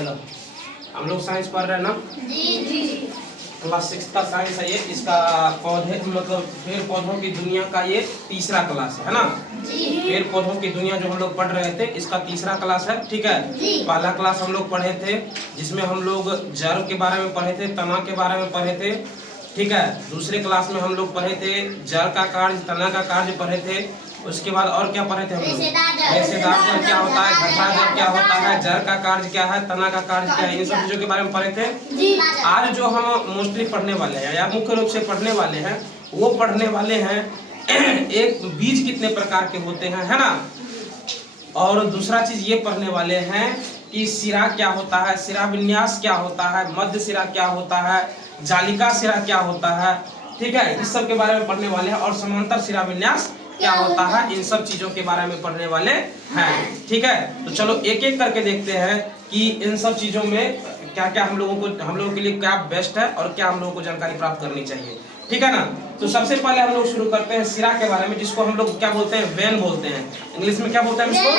चलो हम लोग साइंस पढ़ रहे हैं ना। जी। क्लास 6 का साइंस है ये। इसका पौधे मतलब पेड़ पौधों की दुनिया का ये तीसरा क्लास है ना। पेड़ पौधों की दुनिया जो हम लोग पढ़ रहे थे इसका तीसरा क्लास है, ठीक है। पहला क्लास हम लोग पढ़े थे जिसमें हम लोग जड़ के बारे में पढ़े थे, तना के बारे में पढ़े थे, ठीक है। दूसरे क्लास में हम लोग पढ़े थे जड़ का कार्य, तना का कार्य पढ़े थे। उसके बाद और क्या पढ़े थे हम लोग? रेशेदार जड़ क्या होता है, घटना जड़ क्या होता है, जड़ का कार्य क्या है, तना का कार्य क्या है, इन सब चीजों के बारे में पढ़े थे। आज जो हम मोस्टली पढ़ने वाले हैं या मुख्य रूप से पढ़ने वाले हैं वो पढ़ने वाले हैं एक बीज कितने प्रकार के होते हैं, है ना। और दूसरा चीज ये पढ़ने वाले हैं कि सिरा क्या होता है, सिरा विन्यास क्या होता है, मध्य सिरा क्या होता है, जालिका सिरा क्या होता है, ठीक है। इस सब के बारे में पढ़ने वाले हैं। और समांतर सिरा विन्यास क्या होता है, इन सब चीजों के बारे में पढ़ने वाले हैं, ठीक है। तो चलो एक एक करके देखते हैं कि इन सब चीजों में क्या क्या हम लोगों के लिए क्या बेस्ट है और क्या हम लोगों को जानकारी प्राप्त करनी चाहिए, ठीक है ना। तो सबसे पहले हम लोग शुरू करते हैं सिरा के बारे में, जिसको हम लोग क्या बोलते हैं, वेन बोलते हैं। इंग्लिश में क्या बोलते हैं इसको?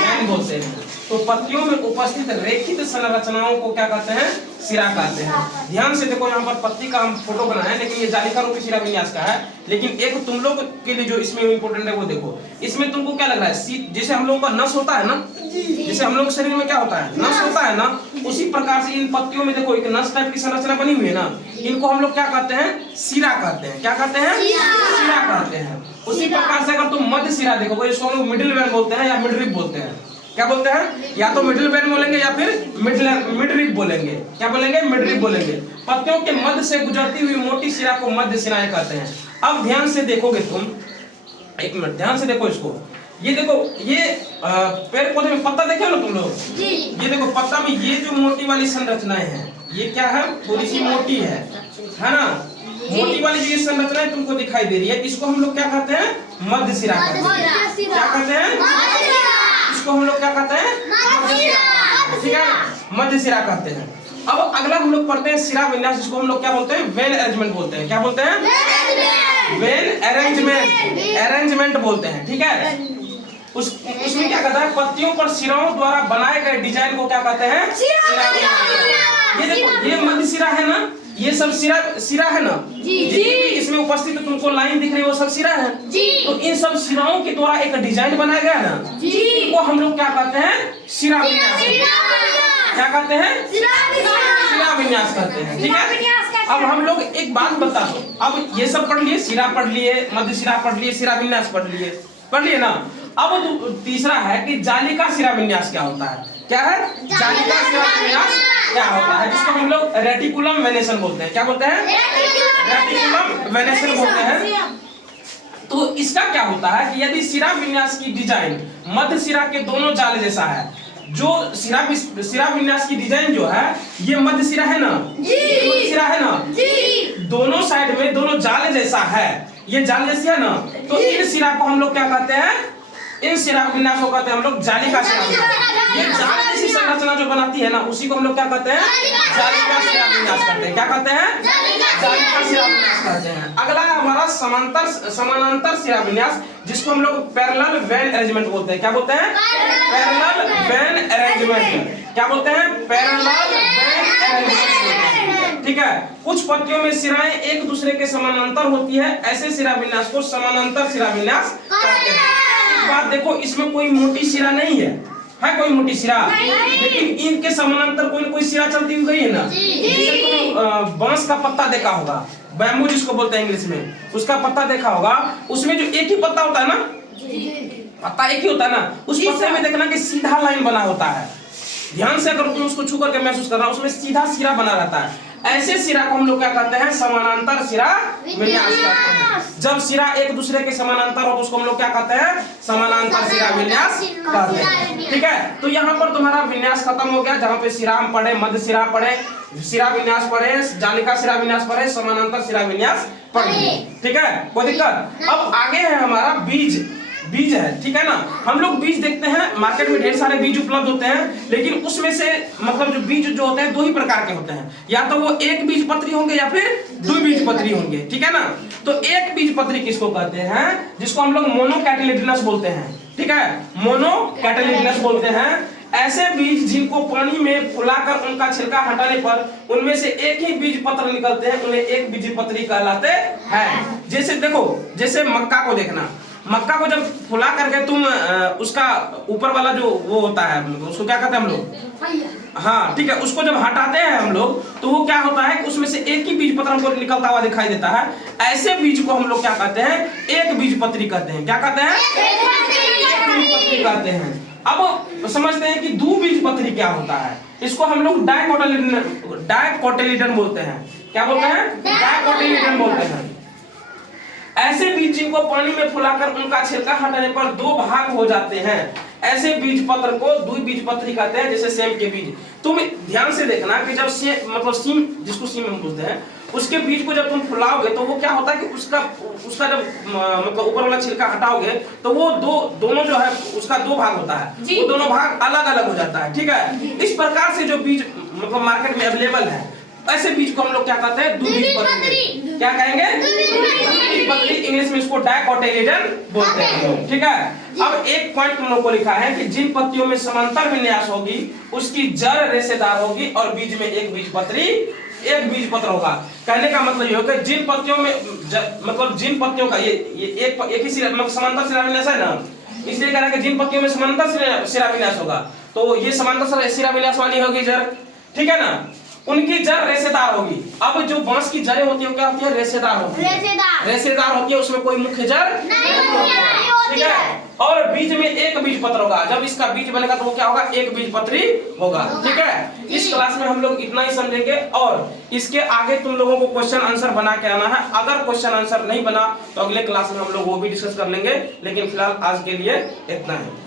वेन बोलते हैं। तो पत्तियों में उपस्थित रेखित संरचनाओं को क्या कहते हैं? सिरा कहते हैं। ध्यान से देखो, यहाँ पर पत्ती का हम फोटो बनाए हैं, लेकिन ये जालिका रूपी सिरा विन्यास का है। लेकिन एक तुम लोग के लिए जो इसमें इम्पोर्टेंट है वो देखो, इसमें तुमको क्या लग रहा है, जैसे हम लोगों का नस होता है ना, जैसे हम लोग शरीर में क्या होता है, नस होता है ना, उसी प्रकार से इन पत्तियों में देखो एक नस टाइप की संरचना बनी हुई है ना। इनको हम लोग क्या कहते हैं? सिरा कहते हैं। क्या कहते हैं? सिरा कहते हैं। उसी प्रकार से अगर तुम मध्य सिरा देखोगे, इसको हम लोग मिडिल वेन बोलते हैं या मिडरिप बोलते हैं। क्या बोलते हैं? या तो मिडिल वेन बोलेंगे या फिर मिडरिप बोलेंगे। क्या बोलेंगे? मिडरिप बोलेंगे। पत्तियों के मध्य से गुजरती हुई मोटी सिरा को मध्य सिराएं कहते हैं। अब ध्यान से देखोगे तुम, एक मिनट ध्यान से देखो इसको। ये देखो, ये पेड़ पौधे में पत्ता देखे ना तुम लोग, ये देखो पत्ता में ये जो मोटी वाली संरचनाएं हैं, ये क्या है, थोड़ी सी मोटी है ना। मोटी वाली जो ये संरचनाएं तुमको दिखाई दे रही है, इसको हम लोग क्या कहते हैं? मध्य सिरा कहते हैं। क्या कहते हैं? इसको हम लोग क्या कहते हैं? ठीक है, मध्य सिरा कहते हैं। अब अगला हम लोग पढ़ते हैं सिरा विन्यास, जिसको हम लोग क्या बोलते हैं? वेन अरेंजमेंट बोलते हैं। क्या बोलते हैं? वेन अरेंजमेंट बोलते हैं, ठीक है। उसमें क्या कहता है? पत्तियों पर सिराओं द्वारा बनाए गए डिजाइन को क्या कहते हैं? ये देखो, ये मध्य सिरा है ना, ये सब सिरा है ना, जितनी भी इसमें उपस्थित तुमको लाइन दिख रही है वो सब सिरा है। तो इन सब सिराओं के द्वारा एक डिजाइन बनाया गया ना, वो हम लोग क्या कहते हैं? सिरा विन्यास। क्या कहते हैं? सिरा विन्यास कहते हैं, ठीक है। अब हम लोग एक बात बता दो, अब ये सब पढ़ लिए, सिरा पढ़ लिए, मध्य सिरा पढ़ लिए, सिरा विन्यास पढ़ लिए ना। अब तीसरा है कि जालिका सिरा विन्यास क्या होता है? क्या है? जालिका सिरा विन्यास क्या होता है, जिसको हम लोग रेटिकुलम वेनेसन बोलते हैं। क्या बोलते हैं? रेटिकुलम वेनेसन बोलते हैं। तो इसका क्या होता है कि यदि सिरा विन्यास की डिजाइन मध्य सिरा के दोनों जाल जैसा है, जो सिरा विन्यास की डिजाइन जो है ये मध्य सिरा है ना, मध्य सिरा है ना, दोनों साइड में दोनों जाल जैसा है, ये जाल जैसी है ना, तो इन सिरा को हम लोग क्या कहते हैं? इन सिरा विन्यास को कहते हैं हम लोग जालिका सिरा। ये जाल जैसी संरचना जो बनाती है ना, उसी को हम लोग क्या कहते हैं? जालिका सिरा विन्यास कहते हैं। क्या कहते हैं? जालिका सिरा विन्यास कहते हैं। अगला है हमारा समानांतर सिरा विन्यास, जिसको हम लोग पैरेलल वेन अरेंजमेंट बोलते हैं। क्या बोलते हैं? Parallel when arrangement. क्या बोलते हैं? पैरेलल वेन अरेंजमेंट, ठीक है। कुछ पत्तियों में सिराएं एक दूसरे के समानांतर होती है, ऐसे सिरा विन्यास को समानांतर सिरा विन्यास कहते हैं। बात देखो, इसमें कोई मोटी सिरा नहीं है कोई मोटी सिरा, लेकिन इनके समानांतर कोई न कोई सिरा चलती हुई गई है ना। जैसे तुम बांस का पत्ता देखा होगा, बैम्बू जिसको बोलते हैं इंग्लिश में, उसका पत्ता देखा होगा, उसमें जो एक ही पत्ता होता है ना, पत्ता एक ही होता है ना, उस पत्ते में देखना कि सीधा लाइन बना होता है। ध्यान से अगर तुम उसको छू करके महसूस करना, उसमें सीधा सिरा बना रहता है। ऐसे सिरा को हम लोग क्या कहते हैं? समानांतर सिरा विन्यास कहते हैं। जब सिरा एक दूसरे के समानांतर हो तो उसको हम लोग क्या कहते हैं? समानांतर सिरा विन्यास कहते हैं, ठीक है। तो यहाँ पर तुम्हारा विन्यास खत्म हो गया, जहाँ पे सिरा हम पढ़े, मध्य सिरा पढ़े, सिरा विन्यास पढ़े, जालिका सिरा विन्यास पढ़े, समानांतर सिरा विन्यास पढ़े, ठीक है। कोई दिक्कत? अब आगे है हमारा बीज है, ठीक है ना। हम लोग बीज देखते हैं, मार्केट में ढेर सारे बीज उपलब्ध होते हैं, लेकिन उसमें से मतलब जो बीज जो होते हैं दो ही प्रकार के होते हैं, या तो वो एक बीज पत्री होंगे या फिर दो बीज पत्री होंगे, ठीक है ना। तो एक बीज पत्री किसको कहते हैं? जिसको हम लोग मोनोकैटिलिडनस बोलते हैं, ठीक है। मोनोकैटिलिडनस बोलते हैं। ऐसे बीज जिनको पानी में फुलाकर उनका छिलका हटाने पर उनमें से एक ही बीज पत्र निकलते हैं, उन्हें एक बीजपत्री कहलाते हैं। जैसे देखो, जैसे मक्का को देखना, मक्का को जब फुला करके तुम उसका ऊपर वाला जो वो होता है, उसको क्या कहते हैं हम लोग, हाँ ठीक है, उसको जब हटाते हैं हम लोग तो वो क्या होता है कि उसमें से एक ही बीज पत्र हमको निकलता हुआ दिखाई देता है। ऐसे बीज को हम लोग क्या कहते हैं, एक बीजपत्री कहते हैं। क्या कहते हैं, एक बीजपत्री कहते हैं। अब समझते हैं कि द्विबीजपत्री क्या होता है। इसको हम लोग डायकोटिलीडन बोलते हैं। क्या बोलते हैं, डायकोटिलीडन बोलते हैं। ऐसे बीज जिनको पानी में फुलाकर उनका छिलका हटाने पर दो भाग हो जाते हैं, ऐसे बीज पत्र को द्विबीजपत्री कहते हैं। जैसे सेम के बीज, तुम ध्यान से देखना कि जब मतलब सीम, जिसको सीम हम बोलते हैं, उसके बीज को जब तुम फुलाओगे तो वो क्या होता है कि उसका जब मतलब ऊपर वाला छिलका हटाओगे तो वो दोनों जो है उसका दो भाग होता है, वो दोनों भाग अलग अलग हो जाता है। ठीक है, इस प्रकार से जो बीज मतलब मार्केट में अवेलेबल है, ऐसे बीज को हम लोग क्या कहते हैं, द्विबीजपत्री। क्या कहेंगे, द्विबीजपत्री। इंग्लिश में इसको डायकोटिलीडन बोलते हैं। ठीक है, अब एक पॉइंट तुम लोग को लिखा है कि जिन पत्तियों में समांतर विन्यास होगी उसकी जड़ रेशेदार होगी और बीज में एक बीजपत्री, एक बीजपत्र होगा। कहने का मतलब ये होगा जिन पत्तियों में मतलब जिन पत्तियों का ये एक ही सिरा मतलब समांतर शिराविन्यास है ना, इसलिए कह रहा है कि जिन पत्तियों में समांतर शिराविन्यास होगा तो ये समांतर शिराविन्यास वाली होगी जड़। ठीक है ना, उनकी जड़ रेशेदार होगी। अब जो बांस की जड़ें होती है क्या होती है, रेशेदार होती है। रेशेदार होती है, उसमें कोई मुख्य जड़ नहीं होती है। ठीक है, और बीज में एक बीजपत्र होगा। जब इसका बीज बनेगा तो वो क्या होगा, एक बीजपत्री होगा। ठीक है, इस क्लास में हम लोग इतना ही समझेंगे और इसके आगे तुम लोगों को क्वेश्चन आंसर बना के आना है। अगर क्वेश्चन आंसर नहीं बना तो अगले क्लास में हम लोग वो भी डिस्कस कर लेंगे, लेकिन फिलहाल आज के लिए इतना है।